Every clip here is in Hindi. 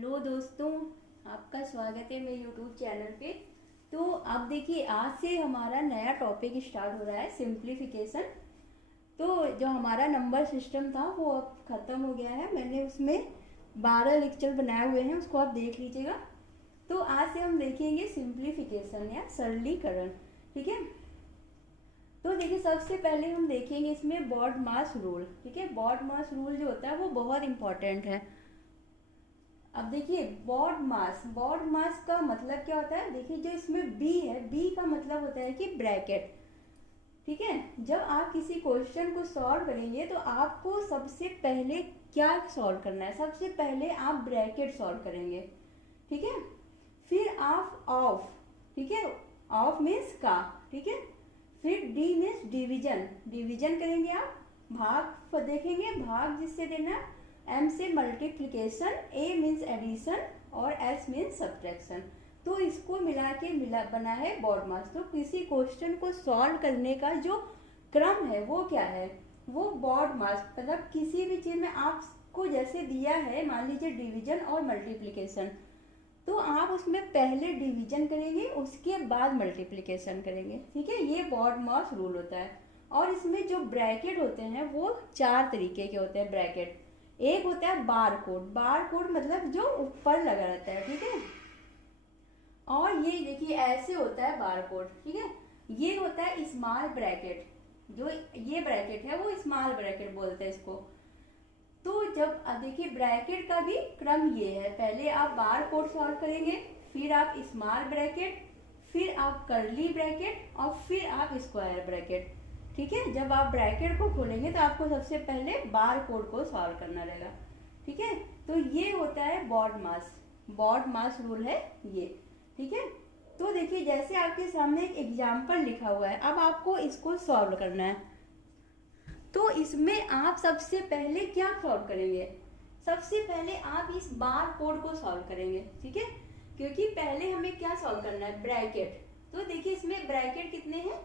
हेलो दोस्तों, आपका स्वागत है मेरे यूट्यूब चैनल पे। तो अब देखिए, आज से हमारा नया टॉपिक स्टार्ट हो रहा है, सिंप्लीफिकेशन। तो जो हमारा नंबर सिस्टम था वो अब ख़त्म हो गया है। मैंने उसमें 12 लेक्चर बनाए हुए हैं, उसको आप देख लीजिएगा। तो आज से हम देखेंगे सिंप्लीफिकेशन या सरलीकरण। ठीक है। तो देखिए, सबसे पहले हम देखेंगे इसमें बॉड मास रूल। ठीक है, बॉड मास रूल जो होता है वो बहुत इंपॉर्टेंट है। अब देखिए, बॉड मास का मतलब क्या होता है। देखिए, जो इसमें बी है, बी का मतलब होता है कि ब्रैकेट। ठीक है। जब आप किसी क्वेश्चन को सॉल्व करेंगे तो आपको सबसे पहले क्या सॉल्व करना है, सबसे पहले आप ब्रैकेट सॉल्व करेंगे। ठीक है। फिर आप ऑफ, ठीक है, ऑफ मीन्स का, ठीक है। फिर डी मीन्स डिवीजन, डिवीजन करेंगे आप। भाग देखेंगे, भाग जिससे देना। एम से मल्टीप्लिकेशन, ए मीन्स एडिशन और एस मीन्स सब्ट्रैक्शन। तो इसको मिला बना है बॉड मास। तो किसी क्वेश्चन को सॉल्व करने का जो क्रम है वो क्या है, वो बॉड मास। मतलब किसी भी चीज में आपको जैसे दिया है, मान लीजिए डिवीजन और मल्टीप्लिकेशन, तो आप उसमें पहले डिवीजन करेंगे, उसके बाद मल्टीप्लिकेशन करेंगे। ठीक है, ये बॉड मास रूल होता है। और इसमें जो ब्रैकेट होते हैं वो 4 तरीके के होते हैं ब्रैकेट। एक होता है बार कोड, बार कोड मतलब जो ऊपर लगा रहता है। ठीक है। और ये देखिए ऐसे होता है बार कोड। ठीक है। ये होता है स्मॉल ब्रैकेट, जो ये ब्रैकेट है वो स्मॉल ब्रैकेट बोलते हैं इसको। तो जब देखिए, ब्रैकेट का भी क्रम ये है, पहले आप बार कोड सॉल्व करेंगे, फिर आप स्मॉल ब्रैकेट, फिर आप कर्ली ब्रैकेट और फिर आप स्क्वायर ब्रैकेट। ठीक है। जब आप ब्रैकेट को खोलेंगे तो आपको सबसे पहले बार कोड को सॉल्व करना रहेगा। ठीक है। तो ये होता है बॉड मास रूल है ये। ठीक है। तो देखिए, जैसे आपके सामने एक एग्जाम्पल लिखा हुआ है, अब आपको इसको सॉल्व करना है। तो इसमें आप सबसे पहले क्या सॉल्व करेंगे, सबसे पहले आप इस बार कोड को सॉल्व करेंगे। ठीक है, क्योंकि पहले हमें क्या सॉल्व करना है, ब्रैकेट। तो देखिए, इसमें ब्रैकेट कितने हैं,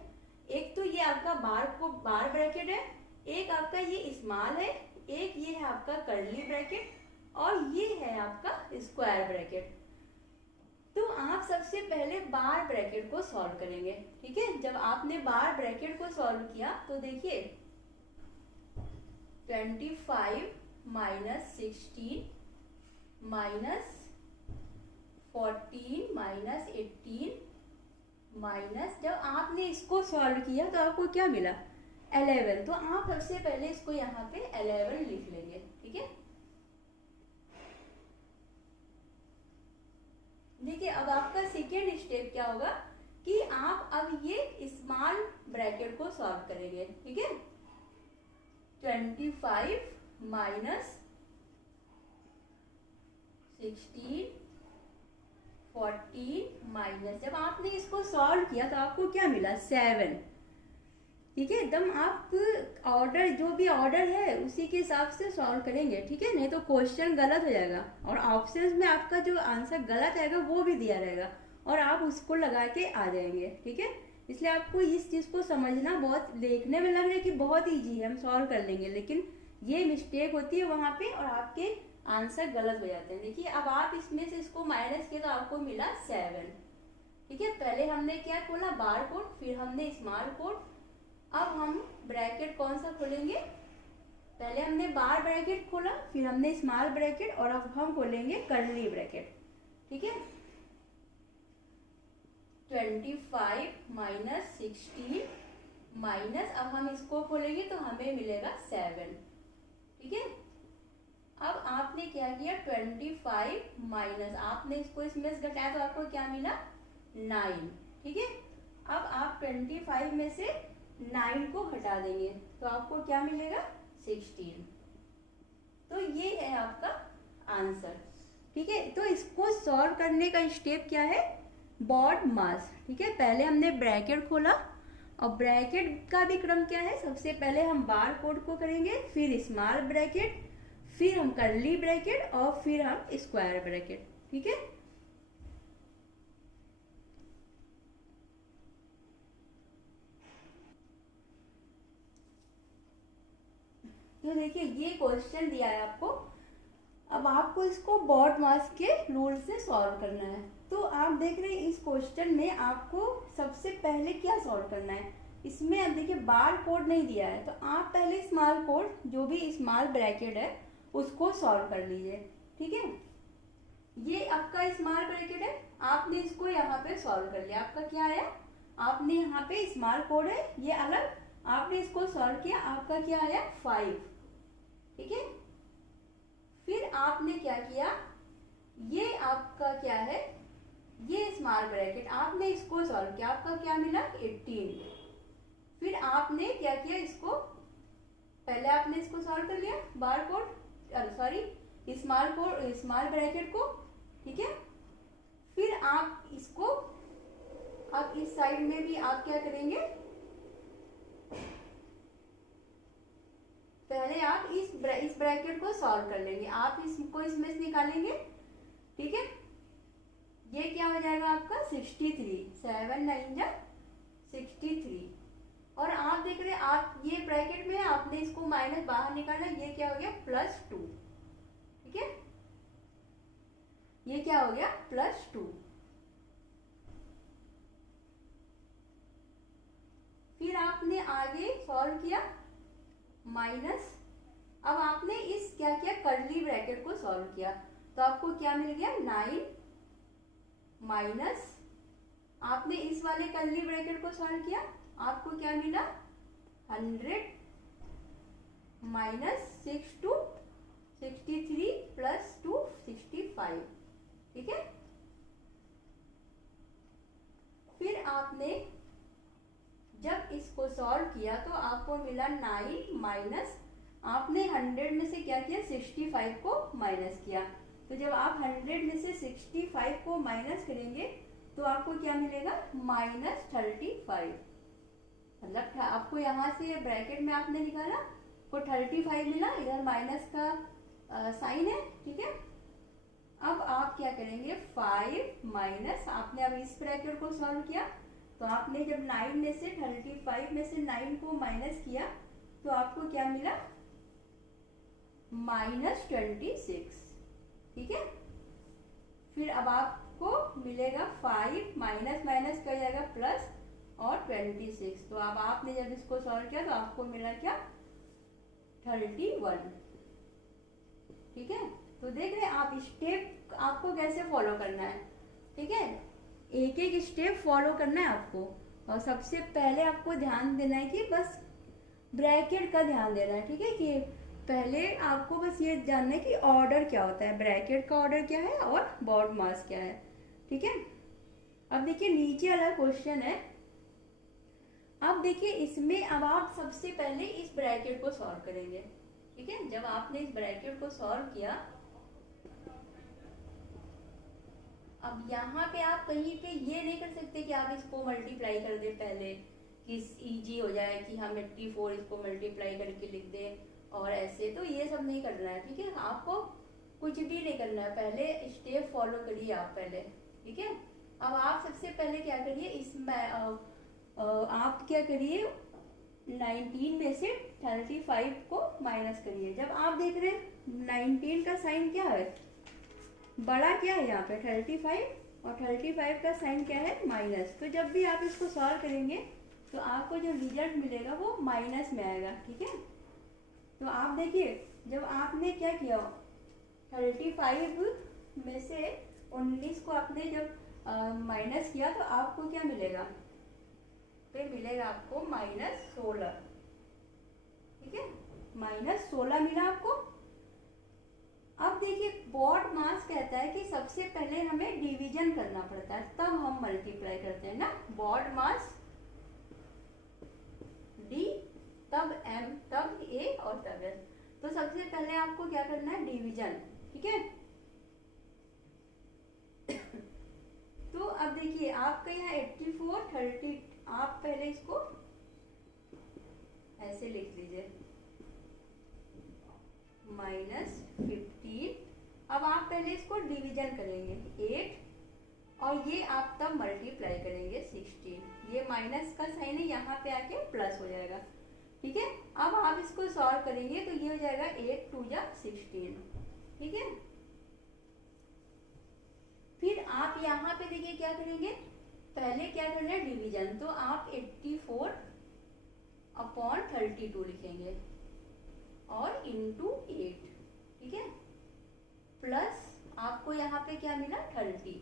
एक तो ये आपका बार ब्रैकेट है, एक आपका ये स्मॉल है, एक ये है आपका कर्ली ब्रैकेट और ये है आपका स्क्वायर ब्रैकेट। तो आप सबसे पहले बार ब्रैकेट को सॉल्व करेंगे। ठीक है। जब आपने बार ब्रैकेट को सॉल्व किया तो देखिए, 25 माइनस 16 माइनस 14 माइनस 18 माइनस, जब आपने इसको सॉल्व किया तो आपको क्या मिला, 11। तो आप सबसे पहले इसको यहाँ पे 11 लिख लेंगे। ठीक है। देखिए, अब आपका सेकेंड स्टेप क्या होगा कि आप अब ये स्मॉल ब्रैकेट को सॉल्व करेंगे। ठीक है। 25 माइनस 16 14 माइनस, जब आपने इसको सॉल्व किया तो आपको क्या मिला, 7। ठीक है। एकदम आप ऑर्डर, जो भी ऑर्डर है उसी के हिसाब से सॉल्व करेंगे। ठीक है, नहीं तो क्वेश्चन गलत हो जाएगा और ऑप्शंस में आपका जो आंसर गलत आएगा वो भी दिया रहेगा और आप उसको लगा के आ जाएंगे। ठीक है। इसलिए आपको इस चीज़ को समझना, बहुत देखने में लग रहा है कि बहुत ईजी है, हम सॉल्व कर लेंगे, लेकिन ये मिस्टेक होती है वहाँ पे और आपके आंसर गलत हो जाते हैं। देखिए, अब आप इसमें से इसको माइनस किया तो आपको मिला 7। ठीक है। पहले हमने क्या खोला, बार कोड, फिर हमने स्मॉल कोड। अब हम ब्रैकेट कौन सा खोलेंगे, पहले हमने बार ब्रैकेट खोला, फिर हमने स्मॉल ब्रैकेट और अब हम खोलेंगे कर्ली ब्रैकेट। ठीक है। 25 माइनस 16 माइनस, अब हम इसको खोलेंगे तो हमें मिलेगा 7। ठीक है। अब आपने क्या किया, 25 माइनस, आपने इसको इसमें से घटाया तो आपको क्या मिला, 9। ठीक है। अब आप 25 में से 9 को हटा देंगे तो आपको क्या मिलेगा, 16। तो ये है आपका आंसर। ठीक है। तो इसको सॉल्व करने का स्टेप क्या है, बॉड मास। ठीक है, पहले हमने ब्रैकेट खोला और ब्रैकेट का भी क्रम क्या है, सबसे पहले हम बार कोड को करेंगे, फिर स्मॉल ब्रैकेट, फिर हम कर्ली ब्रैकेट और फिर हम स्क्वायर ब्रैकेट। ठीक है। तो देखिए, ये क्वेश्चन दिया है आपको। अब आपको इसको बॉड मास के रूल से सॉल्व करना है। तो आप देख रहे हैं इस क्वेश्चन में आपको सबसे पहले क्या सॉल्व करना है। इसमें अब देखिए बार कोड नहीं दिया है, तो आप पहले स्मॉल कोड जो भी स्मॉल ब्रैकेट है उसको सॉल्व कर लीजिए। ठीक है, ये आपका स्मॉल ब्रैकेट है, आपने इसको यहाँ पे सॉल्व कर लिया। आपका क्या आया, आपने यहाँ पे स्मॉल कोड है ये अलग, आपने इसको सॉल्व किया, आपका क्या आया 5। ठीक है, फिर आपने क्या किया, ये आपका क्या है, ये स्मॉल ब्रैकेट आपने इसको सॉल्व किया, आपका क्या मिला 18। फिर आपने क्या किया, इसको पहले आपने इसको सॉल्व कर लिया bar code sorry small bracket को। ठीक है, फिर आप इसको अब इस साइड में भी आप क्या करेंगे, पहले आप इस ब्रैकेट को सॉल्व कर लेंगे, आप इसको इसमें से निकालेंगे। ठीक है, ये क्या हो जाएगा आपका 63, 7 9 जा 63। और आप देख रहे हैं आप ये ब्रैकेट में आपने इसको माइनस बाहर निकाला, ये क्या हो गया +2। ठीक है, ये क्या हो गया +2। फिर आपने आगे सॉल्व किया माइनस, अब आपने इस क्या किया कर्ली ब्रैकेट को सॉल्व किया, तो आपको क्या मिल गया 9 माइनस, आपने इस वाले कर्ली ब्रैकेट को सॉल्व किया, आपको क्या मिला 100 माइनस 6 to 63 प्लस 2 65। ठीक है, फिर आपने जब इसको सॉल्व किया तो आपको मिला 9 माइनस, आपने 100 में से क्या किया 65 को माइनस किया, तो जब आप 100 में से 65 को माइनस करेंगे तो आपको क्या मिलेगा -35। मतलब आपको यहाँ से ब्रैकेट में आपने निकाला को 35 मिला, इधर माइनस का साइन है। ठीक है, अब आप क्या करेंगे 5 माइनस, आपने अब इस ब्रैकेट को सॉल्व किया, तो आपने जब 9 में से 35 में से 9 को माइनस किया तो आपको क्या मिला -26। ठीक है, फिर अब आपको मिलेगा 5 माइनस माइनस कर जाएगा प्लस और 26, तो अब आपने जब इसको सॉल्व किया तो आपको मिला क्या 31। ठीक है, तो देख रहे हैं आप स्टेप आपको कैसे फॉलो करना है। ठीक है, एक एक स्टेप फॉलो करना है आपको, और सबसे पहले आपको ध्यान देना है कि बस ब्रैकेट का ध्यान देना है। ठीक है, कि पहले आपको बस ये जानना है कि ऑर्डर क्या होता है, ब्रैकेट का ऑर्डर क्या है और बॉड मास क्या है। ठीक है, अब देखिए नीचे वाला क्वेश्चन है, अब देखिए इसमें अब आप सबसे पहले इस ब्रैकेट को सॉल्व करेंगे। ठीक है, जब आपने इस ब्रैकेट को सॉल्व किया, अब यहाँ पे आप कहीं पे ये नहीं कर सकते कि आप इसको मल्टीप्लाई कर दे पहले कि इजी हो जाए कि हम 84 इसको मल्टीप्लाई करके लिख दें और ऐसे, तो ये सब नहीं करना है। ठीक है, आपको कुछ भी नहीं करना है, पहले स्टेप फॉलो करिए आप पहले। ठीक है, अब आप सबसे पहले क्या करिए, इसमें आप क्या करिए 19 में से 35 को माइनस करिए। जब आप देख रहे हैं 19 का साइन क्या है, बड़ा क्या है यहाँ पे 35, और 35 का साइन क्या है माइनस, तो जब भी आप इसको सॉल्व करेंगे तो आपको जो रिजल्ट मिलेगा वो माइनस में आएगा। ठीक है, तो आप देखिए जब आपने क्या किया 35 में से 19 को आपने जब माइनस किया तो आपको क्या मिलेगा, फिर मिलेगा आपको -16। ठीक है, -16 मिला आपको। अब देखिए बॉड मास कहता है कि सबसे पहले हमें डिवीजन करना पड़ता है, तब हम मल्टीप्लाई करते हैं ना, बॉड मास D तब M तब A और तब S, तो सबसे पहले आपको क्या करना है डिवीजन। ठीक है, तो अब देखिए आपका यहाँ 84 30, आप पहले इसको ऐसे लिख लीजिए -15। अब आप पहले इसको डिवीजन करेंगे 8 और ये आप तब मल्टीप्लाई करेंगे 16, ये माइनस का साइन है यहाँ पे आके प्लस हो जाएगा। ठीक है, अब आप इसको सॉल्व करेंगे तो ये हो जाएगा 8 2 जा 16। ठीक है। फिर आप यहाँ पे देखिए क्या करेंगे, पहले क्या करना है डिवीजन, तो आप 84/32 लिखेंगे और इंटू 8, ठीक है, प्लस आपको यहाँ पे क्या मिला 30।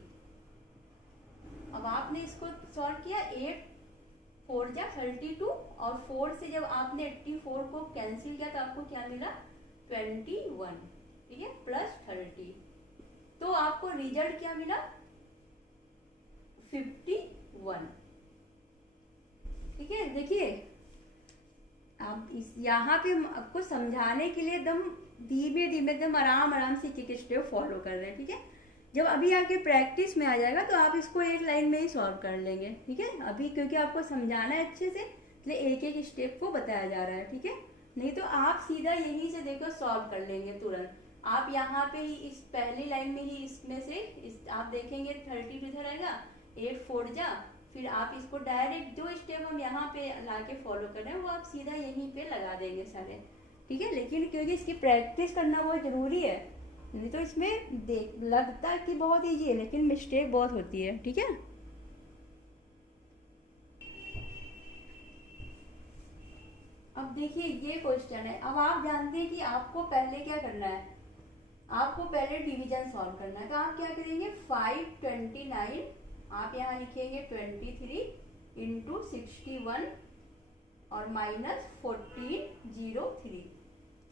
अब आपने इसको सॉल्व किया, 8 4 जा 32 और 4 से जब आपने 84 को कैंसिल किया तो आपको क्या मिला 21, ठीक है, प्लस 30, तो आपको रिजल्ट क्या मिला 51, ठीक है। देखिए आप इस यहाँ पे आपको समझाने के लिए एकदम धीमे धीमे एकदम आराम आराम से एक एक स्टेप फॉलो कर रहे हैं, ठीक है। जब अभी आपके प्रैक्टिस में आ जाएगा तो आप इसको एक लाइन में ही सॉल्व कर लेंगे, ठीक है। अभी क्योंकि आपको समझाना है अच्छे से, इसलिए एक एक स्टेप को बताया जा रहा है, ठीक है। नहीं तो आप सीधा यहीं से देखो सॉल्व कर लेंगे तुरंत। आप यहाँ पे ही इस पहली लाइन में ही इसमें से आप देखेंगे 30 इधर आएगा, 8 4 जा, फिर आप इसको डायरेक्ट जो स्टेप हम यहाँ पे लाके फॉलो कर रहे हैं वो आप सीधा यहीं पे लगा देंगे सारे, ठीक है। लेकिन क्योंकि इसकी प्रैक्टिस करना बहुत ज़रूरी है, नहीं तो इसमें देख लगता है कि बहुत ईजी है लेकिन मिस्टेक बहुत होती है, ठीक है। अब देखिए ये क्वेश्चन है, अब आप जानते हैं कि आपको पहले क्या करना है, आपको पहले डिवीजन सॉल्व करना है। तो आप क्या करेंगे 529 आप यहाँ लिखेंगे 23 इंटू 61 और माइनस 1403।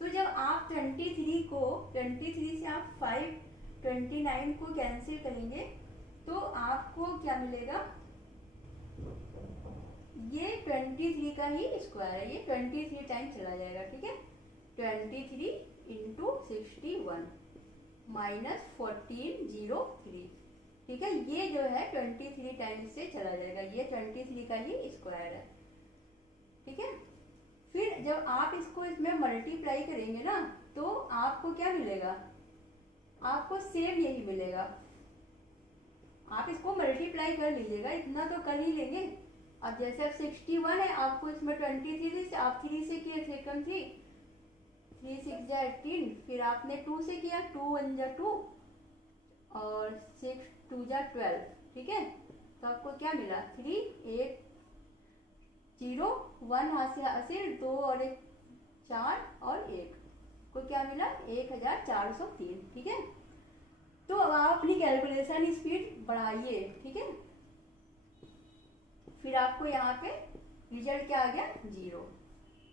तो जब आप 23 से आप 529 को कैंसिल करेंगे तो आपको क्या मिलेगा, ये 23 का ही स्क्वायर है, ये 23 टाइम चला जाएगा, ठीक है। 23 इंटू 61 माइनस 1403, ठीक है। ये जो है 23 टाइम्स से चला जाएगा, ये 23 का ही स्क्वायर है, ठीक है। फिर जब आप इसको इसमें मल्टीप्लाई करेंगे ना तो आपको क्या मिलेगा, आपको सेम यही मिलेगा। आप इसको मल्टीप्लाई कर लीजिएगा, इतना तो कर ही लेंगे। अब जैसे अब 61 है, आपको इसमें 23 से आप 3 से किए सेकंड 3 6 जा 18, फिर आपने 2 से किया 2 1 जा 2 और 6 2 जा 12, ठीक है। तो आपको क्या मिला 3 8 0 1 हासिल 2 और 1 4 और 1 को क्या मिला 1403, ठीक है। तो अब आप अपनी कैलकुलेशन स्पीड बढ़ाइए, ठीक है। फिर आपको यहाँ पे रिजल्ट क्या आ गया 0,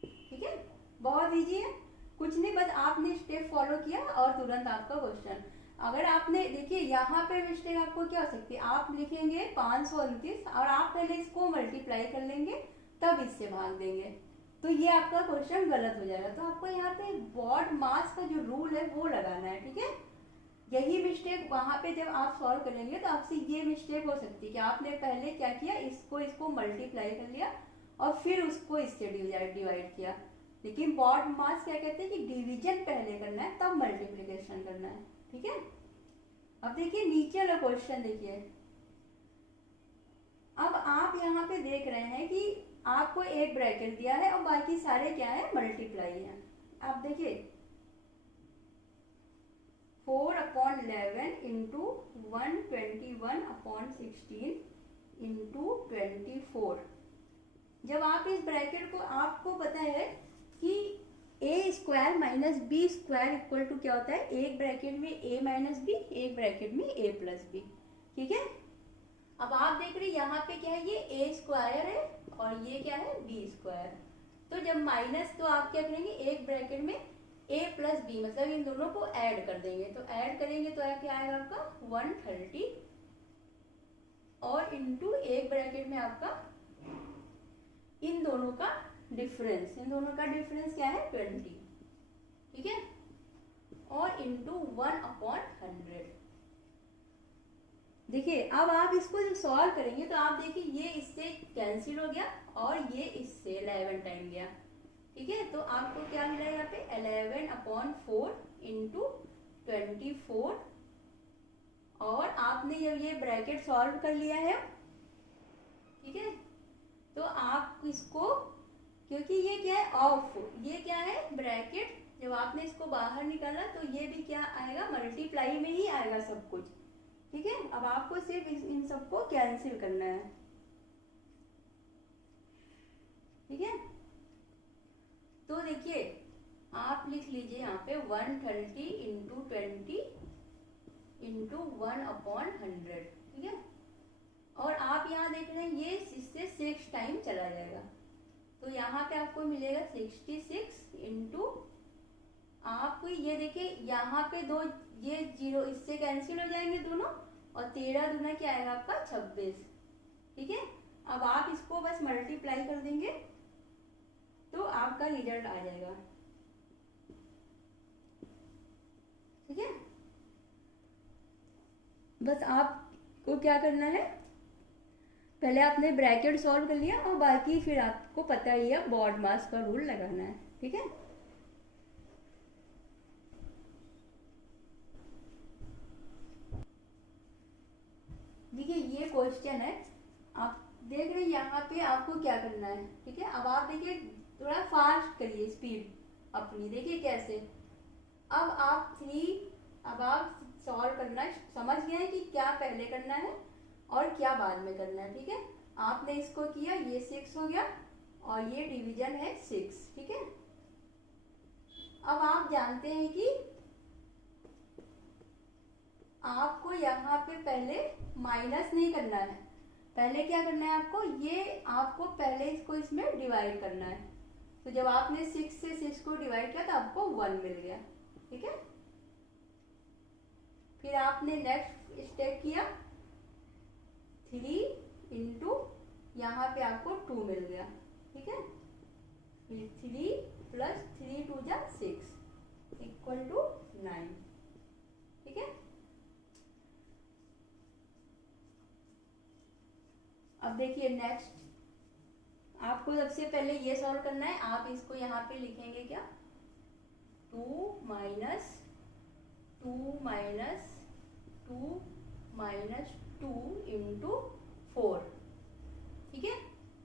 ठीक है। बहुत इजी है, कुछ नहीं, बस आपने स्टेप फॉलो किया और तुरंत आपका क्वेश्चन। अगर आपने देखिए यहाँ पे मिस्टेक आपको क्या हो सकती है, आप लिखेंगे 529 और आप पहले इसको मल्टीप्लाई कर लेंगे तब इससे भाग देंगे, तो ये आपका क्वेश्चन गलत हो जाएगा। तो आपको यहाँ पे बॉड मास का जो रूल है वो लगाना है, ठीक है। यही मिस्टेक वहाँ पे जब आप सॉल्व करेंगे तो आपसे ये मिस्टेक हो सकती है कि आपने पहले क्या किया, इसको मल्टीप्लाई कर लिया और फिर उसको इससे डिवाइड किया। लेकिन बॉड मास क्या कहते हैं कि डिवीजन पहले करना है तब मल्टीप्लिकेशन करना है, ठीक है। अब देखिए नीचे वाला क्वेश्चन देखिए, अब आप यहाँ पे देख रहे हैं कि आपको एक ब्रैकेट दिया है और बाकी सारे क्या है मल्टीप्लाई है। आप देखिए 4/11 इंटू 121/16 इंटू 24। जब आप इस ब्रैकेट को, आपको पता है कि a square minus b square equal to क्या होता है, एक ब्रैकेट में ए माइनस बी, एक ब्रैकेट में ए प्लस बी, ठीक है। अब आप देख रहे हैं यहाँ पे क्या है, ये ए स्क्वायर है और ये क्या है बी स्क्वायर। तो जब माइनस, तो आप क्या करेंगे एक ब्रैकेट में ए प्लस बी, मतलब इन दोनों को ऐड कर देंगे। तो ऐड करेंगे तो क्या आएगा आपका 130 और इंटू एक ब्रैकेट में आपका इन दोनों का डिफरेंस, इन दोनों का डिफरेंस क्या है 20, ठीक है, और इंटू 1/100। देखिए अब आप इसको जब सॉल्व करेंगे तो आप देखिए ये इससे कैंसिल हो गया और ये इससे 11 टाइम गया, ठीक है। तो आपको क्या मिला यहाँ पे 11/4 इंटू 24, और आपने जब ये ब्रैकेट सॉल्व कर लिया है, ठीक है, तो आप इसको, क्योंकि ये क्या है ऑफ, ये क्या है ब्रैकेट, जब आपने इसको बाहर निकाला तो ये भी क्या आएगा, मल्टीप्लाई में ही आएगा सब कुछ। ठीक है, अब आपको सिर्फ इन सबको कैंसिल करना है। ठीक है, तो देखिए आप लिख लीजिए यहाँ पे 130 इंटू 20 इंटू 1/100। ठीक है, और आप यहाँ देख रहे हैं ये इससे 6 टाइम चला जाएगा, तो यहाँ पे आपको मिलेगा 66 इंटू, आप ये देखिए यहाँ पे दो ये जीरो इससे कैंसिल हो जाएंगे दोनों, और 13 दूना क्या आएगा आपका 26। ठीक है, अब आप इसको बस मल्टीप्लाई कर देंगे तो आपका रिजल्ट आ जाएगा। ठीक है, बस आपको क्या करना है, पहले आपने ब्रैकेट सॉल्व कर लिया और बाकी फिर आपको पता ही है बॉड मास का रूल लगाना है। ठीक है, देखिए ये क्वेश्चन है, आप देख रहे हैं यहाँ पे आपको क्या करना है। ठीक है, अब आप देखिए थोड़ा फास्ट करिए स्पीड अपनी, देखिए कैसे। अब आप सॉल्व करना समझ गए हैं कि क्या पहले करना है और क्या बाद में करना है। ठीक है, आपने इसको किया, ये 6 हो गया और ये डिवीजन है 6। ठीक है, अब आप जानते हैं कि आपको यहाँ पे पहले माइनस नहीं करना है, पहले क्या करना है आपको, ये आपको पहले इसको इसमें डिवाइड करना है। तो जब आपने 6 से 6 को डिवाइड किया तो आपको 1 मिल गया। ठीक है, फिर आपने नेक्स्ट स्टेप किया 3 इंटू, यहाँ पे आपको 2 मिल गया। ठीक है, फिर 3 प्लस 3 2 जा 6 इक्वल टू 9। ठीक है, अब देखिए नेक्स्ट आपको सबसे पहले ये सॉल्व करना है। आप इसको यहाँ पे लिखेंगे क्या, 2 माइनस 2 माइनस 2 माइनस 2 इंटू 4। ठीक है,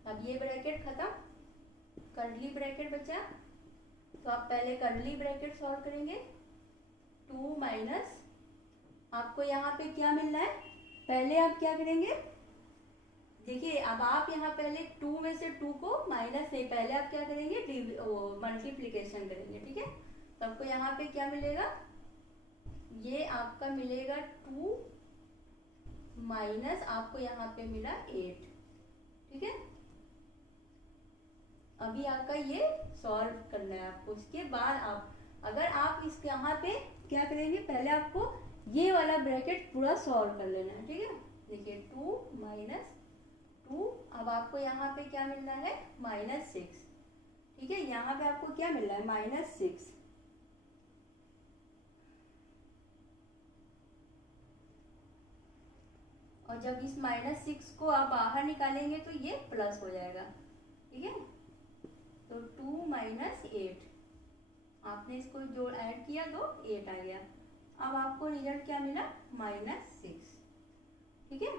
अब ये ब्रैकेट खत्म, कर्ली ब्रैकेट बचा, तो आप पहले कर्ली ब्रैकेट सॉल्व करेंगे। 2 माइनस, आपको यहाँ पे क्या मिलना है, पहले आप क्या करेंगे, देखिए अब आप यहाँ पहले 2 में से 2 को माइनस नहीं, पहले आप क्या करेंगे मल्टीप्लीकेशन करेंगे। ठीक है, तो आपको यहाँ पे क्या मिलेगा, ये आपका मिलेगा 2 माइनस आपको यहाँ पे मिला 8। ठीक है, अभी आपका ये सॉल्व करना है आपको। उसके बाद आप अगर आप इस यहाँ पे क्या करेंगे, पहले आपको ये वाला ब्रैकेट पूरा सॉल्व कर लेना है। ठीक है, देखिए 2 माइनस 2, अब आपको यहाँ पे क्या मिलना है -6। ठीक है, यहाँ पे आपको क्या मिल रहा है -6। और जब इस -6 को आप बाहर निकालेंगे तो ये प्लस हो जाएगा। ठीक है, तो 2 माइनस 8, आपने इसको जो ऐड किया तो 8 आ गया। अब आपको रिजल्ट क्या मिला -6। ठीक है,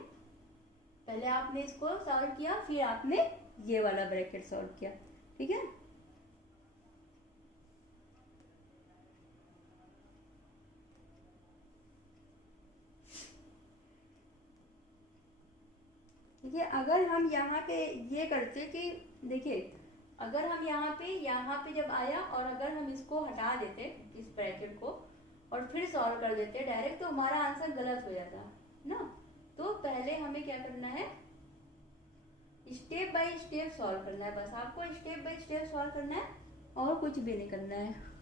पहले आपने इसको सॉल्व किया, फिर आपने ये वाला ब्रैकेट सॉल्व किया। ठीक है, देखिए अगर हम यहाँ पे ये करते कि देखिए अगर हम यहाँ पे जब आया और अगर हम इसको हटा देते इस ब्रैकेट को और फिर सॉल्व कर देते डायरेक्ट, तो हमारा आंसर गलत हो जाता ना। तो पहले हमें क्या करना है, स्टेप बाय स्टेप सॉल्व करना है। बस आपको स्टेप बाय स्टेप सॉल्व करना है और कुछ भी नहीं करना है।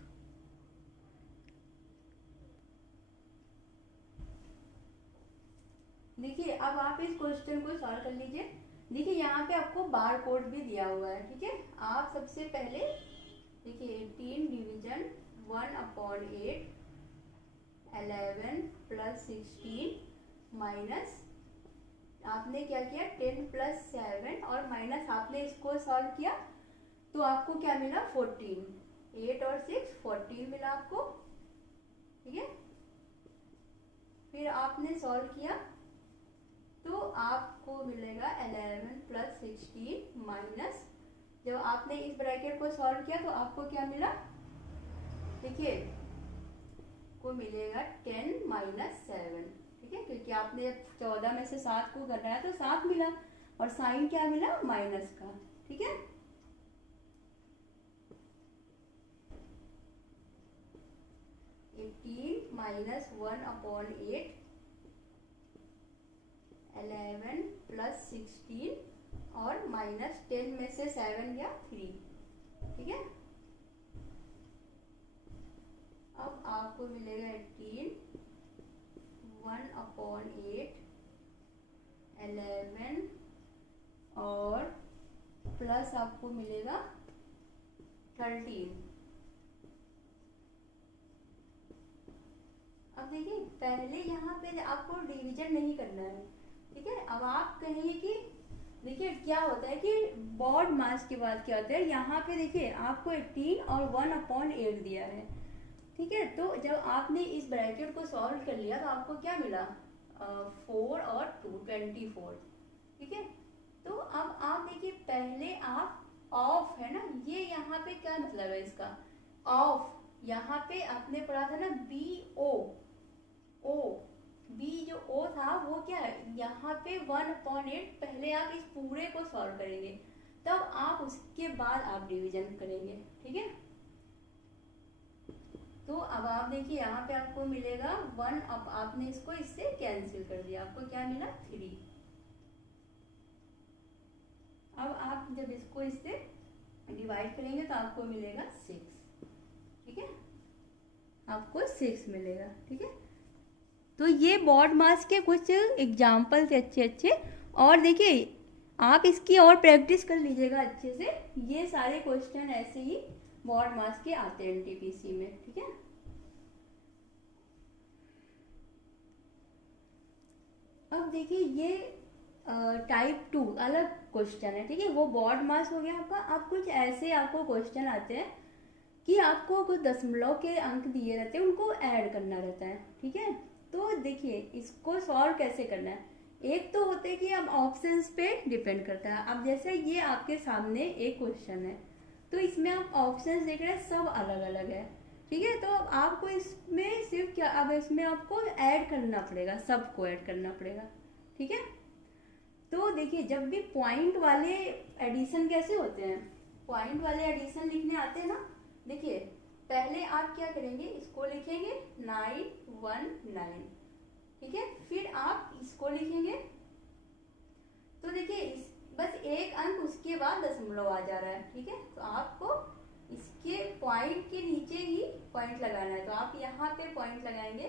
देखिए अब आप इस क्वेश्चन को सॉल्व कर लीजिए। देखिए यहाँ पे आपको बार कोड भी दिया हुआ है। ठीक है, आप सबसे पहले देखिए 18 डिवीजन 1/8 11 प्लस 16 माइनस आपने क्या किया 10 प्लस 7 और माइनस आपने इसको सॉल्व किया तो आपको क्या मिला 14। 8 और 6 14 मिला आपको। ठीक है, फिर आपने सॉल्व किया तो आपको मिलेगा 11 प्लस 16 माइनस जब आपने इस ब्रैकेट को सॉल्व किया तो आपको क्या मिला, देखिए आपको मिलेगा 10 माइनस 7, ठीक है, क्योंकि आपने 14 में से 7 को घटाया तो 7 मिला, और साइन क्या मिला, माइनस का, ठीक है। माइनस 1/8, 11 प्लस 16 और माइनस 10 में से 7 या 3, ठीक है। अब आपको मिलेगा 18, 1/8, 11 और प्लस आपको मिलेगा 13। अब देखिए पहले यहाँ पे आपको डिवीजन नहीं करना है, ठीक है। अब आप कहेंगे कि देखिए क्या होता है कि बॉड मास के बाद क्या होता है, यहाँ पे देखिए आपको 18 और 1/8 दिया है, ठीक है। तो जब आपने इस ब्रैकेट को सॉल्व कर लिया तो आपको क्या मिला, 4 और 2 24, ठीक है। तो अब आप देखिए पहले आप ऑफ है ना, ये यहाँ पे क्या मतलब है इसका, ऑफ, यहाँ पे आपने पढ़ा था ना ओ बी, जो ओ था वो क्या है, यहाँ पे 1/8, पहले आप इस पूरे को सॉल्व करेंगे, तब आप उसके बाद आप डिवीजन करेंगे, ठीक है। तो अब आप देखिए यहाँ पे आपको मिलेगा 1, अब आपने इसको इससे कैंसिल कर दिया, आपको क्या मिला 3। अब आप जब इसको इससे डिवाइड करेंगे तो आपको मिलेगा 6, ठीक है, आपको 6 मिलेगा, ठीक है। तो ये बॉड मास के कुछ एग्जाम्पल थे अच्छे अच्छे, और देखिए आप इसकी और प्रैक्टिस कर लीजिएगा अच्छे से, ये सारे क्वेश्चन ऐसे ही बॉड मास के आते हैं एनटीपीसी में, ठीक है। अब देखिए ये टाइप 2 अलग क्वेश्चन है, ठीक है, वो बॉड मास हो गया आपका। अब कुछ ऐसे आपको क्वेश्चन आते हैं कि आपको कुछ दशमलव के अंक दिए रहते हैं, उनको ऐड करना रहता है, ठीक है। तो देखिए इसको सॉल्व कैसे करना है, एक तो होते हैं कि अब ऑप्शंस पे डिपेंड करता है। अब जैसे ये आपके सामने एक क्वेश्चन है, तो इसमें आप ऑप्शंस देख रहे हैं, सब अलग अलग है, ठीक है। तो अब आपको इसमें सिर्फ क्या, अब इसमें आपको ऐड करना पड़ेगा, सबको ऐड करना पड़ेगा, ठीक है। तो देखिए जब भी पॉइंट वाले एडिशन कैसे होते हैं, पॉइंट वाले एडिशन लिखने आते हैं ना, देखिए पहले आप क्या करेंगे, इसको लिखेंगे 919, ठीक है, फिर आप इसको लिखेंगे, तो देखिए बस एक अंक उसके बाद दशमलव आ जा रहा है, ठीक है। तो आपको इसके पॉइंट के नीचे ही पॉइंट लगाना है, तो आप यहाँ पे पॉइंट लगाएंगे,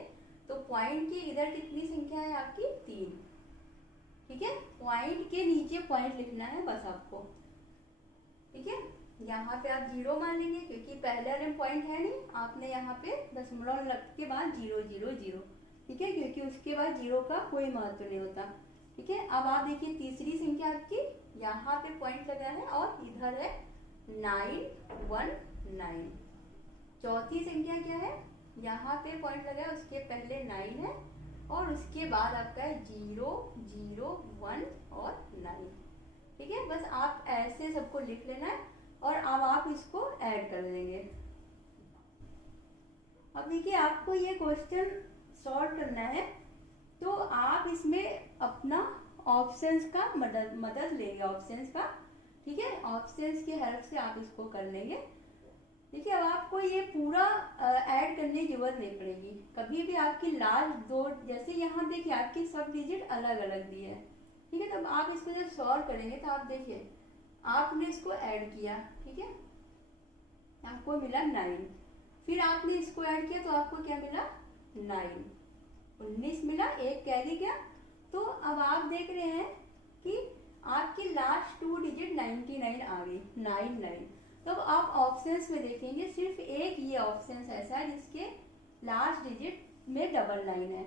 तो पॉइंट की इधर कितनी संख्या है आपकी 3, ठीक है। पॉइंट के नीचे पॉइंट लिखना है बस आपको, ठीक है। यहाँ पे आप 0 मान लेंगे क्योंकि पहले वाले में पॉइंट है नहीं, आपने यहाँ पे दशमलव लग के बाद 0 0 0, ठीक है, क्योंकि उसके बाद 0 का कोई महत्व नहीं होता, ठीक है। अब आप देखिए तीसरी संख्या आपकी यहाँ पे पॉइंट लगा है और इधर है 919। चौथी संख्या क्या है, यहाँ पे पॉइंट लगा है, उसके पहले 9 है और उसके बाद आपका है 0 0 1 और 9, ठीक है। बस आप ऐसे सबको लिख लेना है और अब आप इसको ऐड कर देंगे। अब देखिए आपको ये क्वेश्चन सॉल्व करना है, तो आप इसमें अपना ऑप्शंस का मदद लेंगे, ऑप्शंस का, ठीक है। ऑप्शंस की हेल्प से आप इसको कर लेंगे, ठीक है। अब आपको ये पूरा ऐड करने की जरूरत नहीं पड़ेगी, कभी भी आपकी लास्ट दो, जैसे यहाँ देखिए आपकी सब डिजिट अलग अलग दी है, ठीक है। तब आप इसको जब सॉल्व करेंगे तो आप देखिए आपने इसको ऐड किया, ठीक है, आपको मिला 9, फिर आपने इसको ऐड किया तो आपको क्या मिला 9, 19 मिला, एक कैरी गया। तो अब आप देख रहे हैं कि आपकी लास्ट 2 डिजिट 99 आ गई, 99। तो अब आप ऑप्शंस में देखेंगे सिर्फ एक ये ऑप्शन ऐसा है जिसके लास्ट डिजिट में 99 है,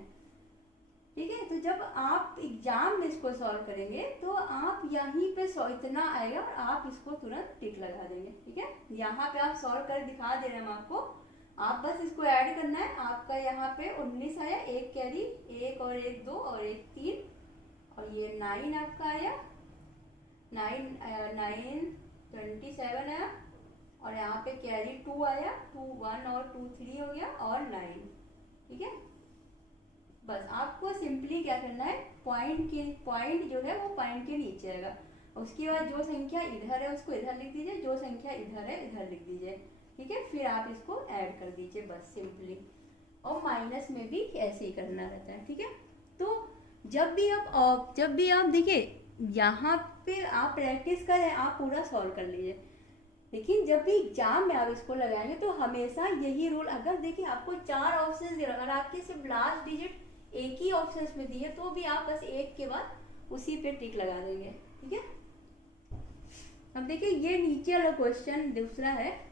ठीक है। तो जब आप एग्जाम में इसको सॉल्व करेंगे तो आप यहीं पे इतना आएगा और आप इसको तुरंत टिक लगा देंगे, ठीक है। यहाँ पे आप सॉल्व कर दिखा दे रहे हैं हम आपको, आप बस इसको ऐड करना है। आपका यहाँ पे 19 आया, एक कैरी, एक और एक 2 और एक 3, और ये 9 आपका आया, 9 27 आया, और यहाँ पे कैरी 2 आया, 2 1 और 2 3 हो गया, और 9, ठीक है। बस आपको सिंपली क्या करना है, पॉइंट जो है वो पॉइंट के नीचे आएगा, उसके बाद जो संख्या इधर है उसको इधर लिख दीजिए, जो संख्या इधर है इधर लिख दीजिए, ठीक है। फिर आप इसको ऐड कर दीजिए बस सिंपली। और माइनस में भी ऐसे ही करना रहता है, ठीक है। तो जब भी आप देखिए यहाँ पे आप प्रैक्टिस करें, आप पूरा सॉल्व कर लीजिए, लेकिन जब भी एग्जाम में आप इसको लगाएंगे तो हमेशा यही रूल, अगर देखिए आपको 4 ऑप्शन दिए, अगर आपके सिर्फ लास्ट डिजिट एक ही ऑप्शन में दिए तो भी आप बस एक के बाद उसी पे टिक लगा देंगे, ठीक है। अब देखिए ये नीचे वाला क्वेश्चन दूसरा है।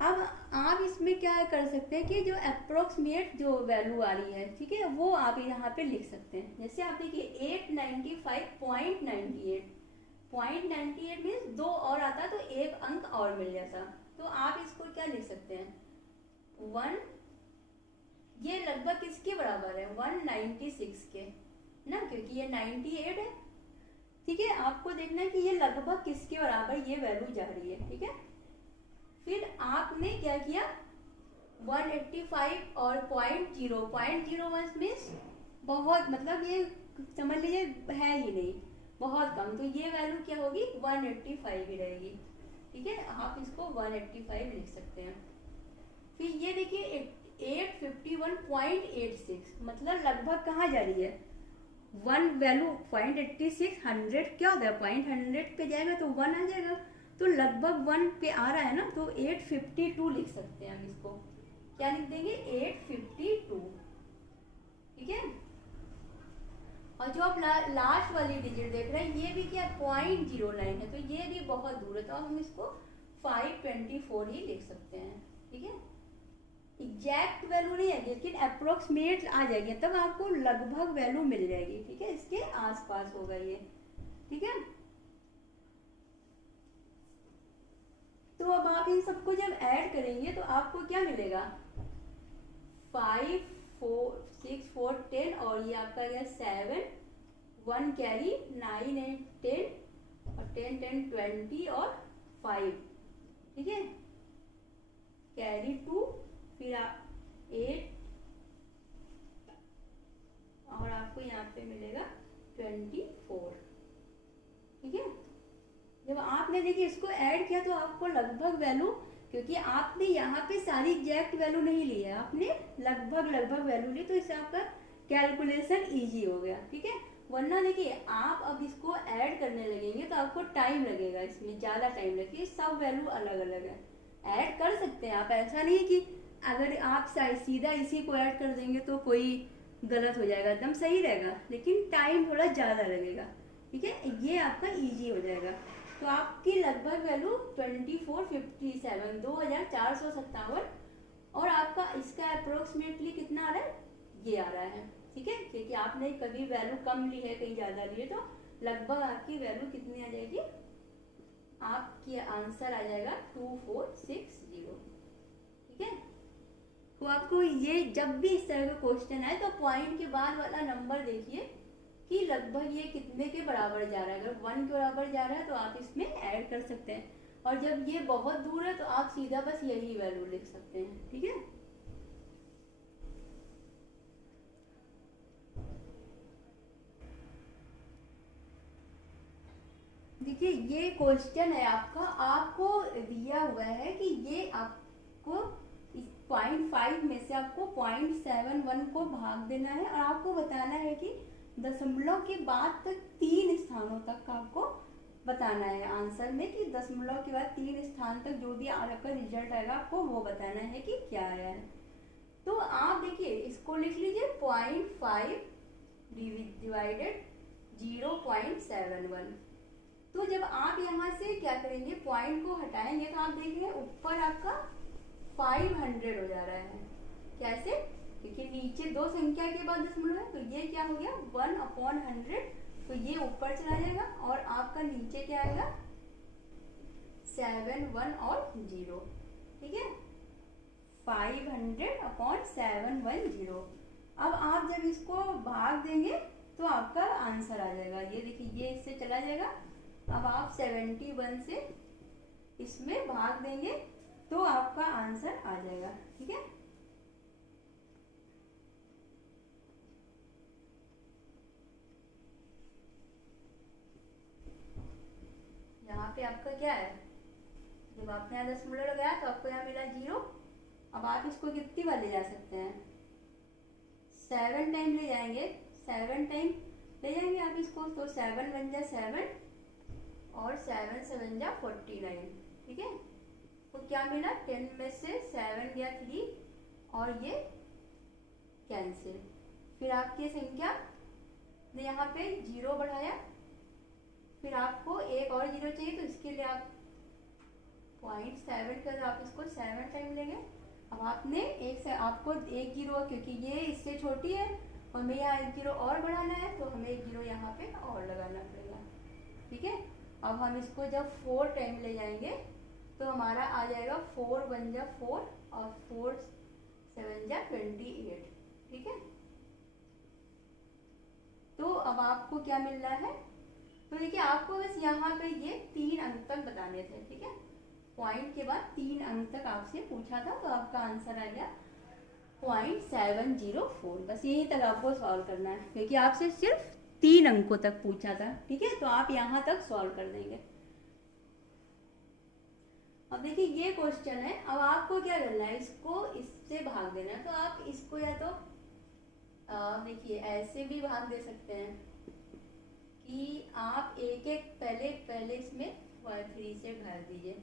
अब आप इसमें क्या कर सकते हैं कि जो अप्रोक्सीमेट जो वैल्यू आ रही है, ठीक है, वो आप यहाँ पे लिख सकते हैं। जैसे आप देखिए 895.98 0.98 मीन्स 2 और आता तो एक अंक और मिल जाता, तो आप इसको क्या लिख सकते हैं 1, ये लगभग किसके बराबर है 196 के ना, क्योंकि ये 98 है, ठीक है। आपको देखना है कि ये लगभग किसके बराबर ये वैल्यू जा रही है, ठीक है। फिर आपने क्या किया 185 और 0.01 मीन्स बहुत, मतलब ये समझ लीजिए है ही नहीं, बहुत कम, तो ये वैल्यू क्या होगी 185 ही रहेगी, ठीक है। आप इसको 185 लिख सकते हैं। फिर ये देखिए 851.86 मतलब लगभग कहाँ जा रही है, वन वैल्यू 0.86 100 क्या होता है 0.100 पे जाएगा तो 1 आ जाएगा, तो लगभग 1 पे आ रहा है ना, तो 852 लिख सकते हैं हम इसको, क्या लिख देंगे 852, ठीक है। और जो आप लास्ट वाली डिजिट देख रहे हैं ये भी क्या 0.09 है, तो ये भी बहुत दूर है, तो हम इसको 524 ही लिख सकते हैं, ठीक है। एग्जैक्ट वैल्यू नहीं आएगी लेकिन अप्रोक्सीमेट आ जाएगी, तब आपको लगभग वैल्यू मिल जाएगी, ठीक है, इसके आसपास होगा ये, ठीक है। तो अब आप इन सबको जब ऐड करेंगे तो आपको क्या मिलेगा 5 4 6 4 10 और ये आपका गया 7 1 कैरी 9 8 10 और 10 10 20 और 5, ठीक है, कैरी 2, फिर आप 8 और आपको यहाँ पे मिलेगा 24, ठीक है। जब आपने देखिए इसको ऐड किया तो आपको लगभग वैल्यू, क्योंकि आपने यहाँ पे सारी एग्जैक्ट वैल्यू नहीं ली है, आपने लगभग वैल्यू ली, तो इससे आपका कैलकुलेशन इजी हो गया, ठीक है। वरना देखिए आप अब इसको ऐड करने लगेंगे तो आपको टाइम लगेगा, इसमें ज़्यादा टाइम लगेगा, सब वैल्यू अलग अलग है। ऐड कर सकते हैं आप, ऐसा नहीं है कि अगर आप सीधा इसी को ऐड कर देंगे तो कोई गलत हो जाएगा, एकदम सही रहेगा, लेकिन टाइम थोड़ा ज़्यादा लगेगा, ठीक है। ये आपका इजी हो जाएगा, तो आपकी लगभग वैल्यू 2457 2457 और आपका इसका अप्रोक्सीमेटली कितना आ रहा है ये आ रहा है, ठीक है, क्योंकि आपने कभी वैल्यू कम ली है कहीं ज़्यादा ली है, तो लगभग आपकी वैल्यू कितनी आ जाएगी, आपकी आंसर आ जाएगा 2460, ठीक है। तो आपको ये जब भी इस तरह का क्वेश्चन आए तो पॉइंट के बाद वाला नंबर देखिए कि लगभग ये कितने के बराबर जा रहा है, अगर 1 के बराबर जा रहा है तो आप इसमें ऐड कर सकते हैं, और जब ये बहुत दूर है तो आप सीधा बस यही वैल्यू लिख सकते हैं, ठीक है। देखिए ये क्वेश्चन है आपका, आपको दिया हुआ है कि ये आपको 0.5 में से आपको 0.71 को भाग देना है, और आपको बताना है कि दशमलव के बाद तक 3 स्थानों तक आपको बताना है आंसर में, कि दशमलव के बाद 3 स्थान तक जो भी आपका रिजल्ट आएगा आपको वो बताना है कि क्या आया है। तो आप देखिए इसको लिख लीजिए 0.5 डिवाइडेड 0.71। तो जब आप यहाँ से क्या करेंगे पॉइंट को हटाएंगे तो आप देखेंगे ऊपर आपका 500 हो जा रहा है, कैसे, क्योंकि नीचे 2 संख्या के बाद दशमलव है, तो ये क्या हो गया 1/100, तो ये ऊपर चला जाएगा और आपका नीचे क्या आएगा 7 1 और 0, ठीक है, 500/710। अब आप जब इसको भाग देंगे तो आपका आंसर आ जाएगा, ये देखिए ये इससे चला जाएगा, अब आप 71 से इसमें भाग देंगे तो आपका आंसर आ जाएगा, ठीक है। आपका क्या है, जब आपने यहाँ दशमलव लगाया तो आपको यहाँ मिला 0। अब आप इसको कितनी बार ले जा सकते हैं, 7 टाइम ले जाएंगे, 7 टाइम ले जाएंगे आप इसको, तो 7 बन जा 7 और 7 7 जा 49, ठीक है। तो क्या मिला, 10 में से 7 गया 3 और ये कैंसिल। फिर आपकी संख्या ने यहाँ पे 0 बढ़ाया, फिर आपको एक और 0 चाहिए, तो इसके लिए आप 0.7 कर आप इसको 7 टाइम लेंगे। अब आपने एक से आपको एक 0, क्योंकि ये इससे छोटी है और हमें यहाँ 1 0 और बढ़ाना है, तो हमें 1 0 यहाँ पे और लगाना पड़ेगा, ठीक है। अब हम इसको जब 4 टाइम ले जाएंगे तो हमारा आ जाएगा 4 1 जा 4 और 4 7 जा 28, ठीक है। तो अब आपको क्या मिल रहा है, तो देखिए आपको बस यहाँ पे ये 3 अंक तक बताने थे, ठीक है। पॉइंट के बाद 3 अंक तक आपसे पूछा था, तो आपका आंसर आ गया 0.704। बस यही तक आपको सॉल्व करना है, क्योंकि आपसे सिर्फ 3 अंकों तक पूछा था, ठीक है। तो आप यहाँ तक सॉल्व कर देंगे। अब देखिए ये क्वेश्चन है, अब आपको क्या करना है, इसको इससे भाग देना है। तो आप इसको या तो देखिए ऐसे भी भाग दे सकते हैं कि आप एक एक पहले इसमें 3 से भर दीजिए,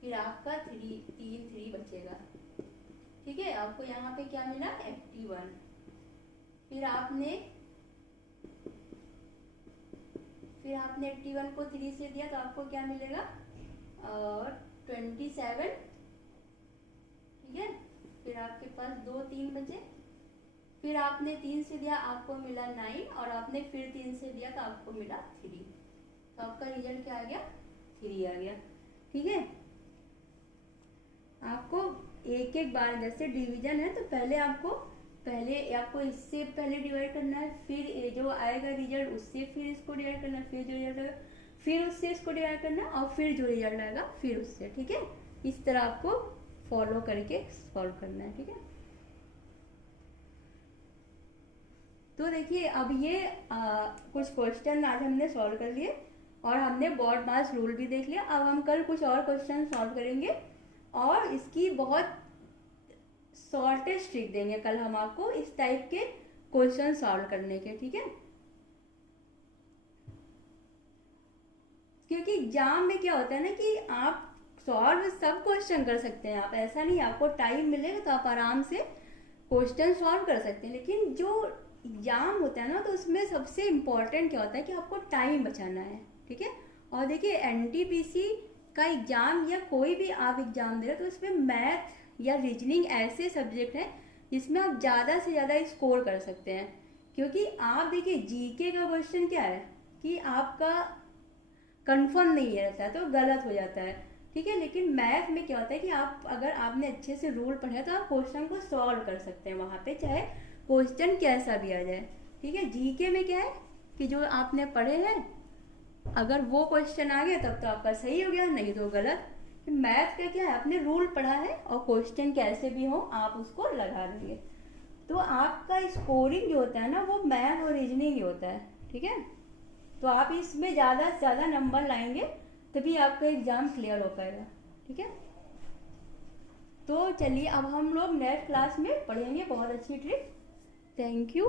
फिर आपका 3 बचेगा, ठीक है। आपको यहाँ पे क्या मिला, 81। फिर आपने 81 को 3 से दिया तो आपको क्या मिलेगा, 27, ठीक है। फिर आपके पास 2 3 बचे, फिर आपने 3 से दिया आपको मिला 9 और आपने फिर 3 से दिया तो आपको मिला 3, तो आपका रिजल्ट क्या आ गया, 3 आ गया, ठीक है। आपको एक एक बार जैसे डिवीजन है तो पहले आपको इससे पहले डिवाइड करना है, फिर ये जो आएगा रिजल्ट उससे फिर इसको डिवाइड करना है, फिर जो रिजल्ट आएगा फिर उससे इसको डिवाइड करना है और फिर जो रिजल्ट आएगा फिर उससे, ठीक है। इस तरह आपको फॉलो करके सॉल्व करना है, ठीक है। तो देखिए अब ये कुछ क्वेश्चन आज हमने सॉल्व कर लिए और हमने बोर्ड मास रूल भी देख लिया। अब हम कल कुछ और क्वेश्चन सॉल्व करेंगे और इसकी बहुत शॉर्टेस्ट ट्रिक देंगे कल हम आपको इस टाइप के क्वेश्चन सॉल्व करने के, ठीक है। क्योंकि एग्जाम में क्या होता है ना कि आप सॉल्व सब क्वेश्चन कर सकते हैं, आप ऐसा नहीं, आपको टाइम मिलेगा तो आप आराम से क्वेश्चन सॉल्व कर सकते हैं, लेकिन जो एग्जाम होता है ना तो उसमें सबसे इम्पोर्टेंट क्या होता है कि आपको टाइम बचाना है, ठीक है। और देखिए एनटीपीसी का एग्जाम या कोई भी आप एग्जाम दे रहे हो तो उसमें मैथ या रीजनिंग ऐसे सब्जेक्ट हैं जिसमें आप ज़्यादा से ज़्यादा स्कोर कर सकते हैं। क्योंकि आप देखिए जीके का क्वेश्चन क्या है कि आपका कंफर्म नहीं रहता है तो गलत हो जाता है, ठीक है। लेकिन मैथ में क्या होता है कि आप अगर आपने अच्छे से रूल पढ़ा तो आप क्वेश्चन को सॉल्व कर सकते हैं वहाँ पे, चाहे क्वेश्चन कैसा भी आ जाए, ठीक है। जीके में क्या है कि जो आपने पढ़े हैं अगर वो क्वेश्चन आ गया तब तो आपका सही हो गया, नहीं तो गलत। मैथ का क्या है, आपने रूल पढ़ा है और क्वेश्चन कैसे भी हो आप उसको लगा देंगे, तो आपका स्कोरिंग जो होता है ना वो मैथ और रीजनिंग ही होता है, ठीक है। तो आप इसमें ज़्यादा से ज़्यादा नंबर लाएंगे तभी आपका एग्ज़ाम क्लियर हो पाएगा, ठीक है। तो चलिए अब हम लोग नेक्स्ट क्लास में पढ़ेंगे बहुत अच्छी ट्रिक। Thank you.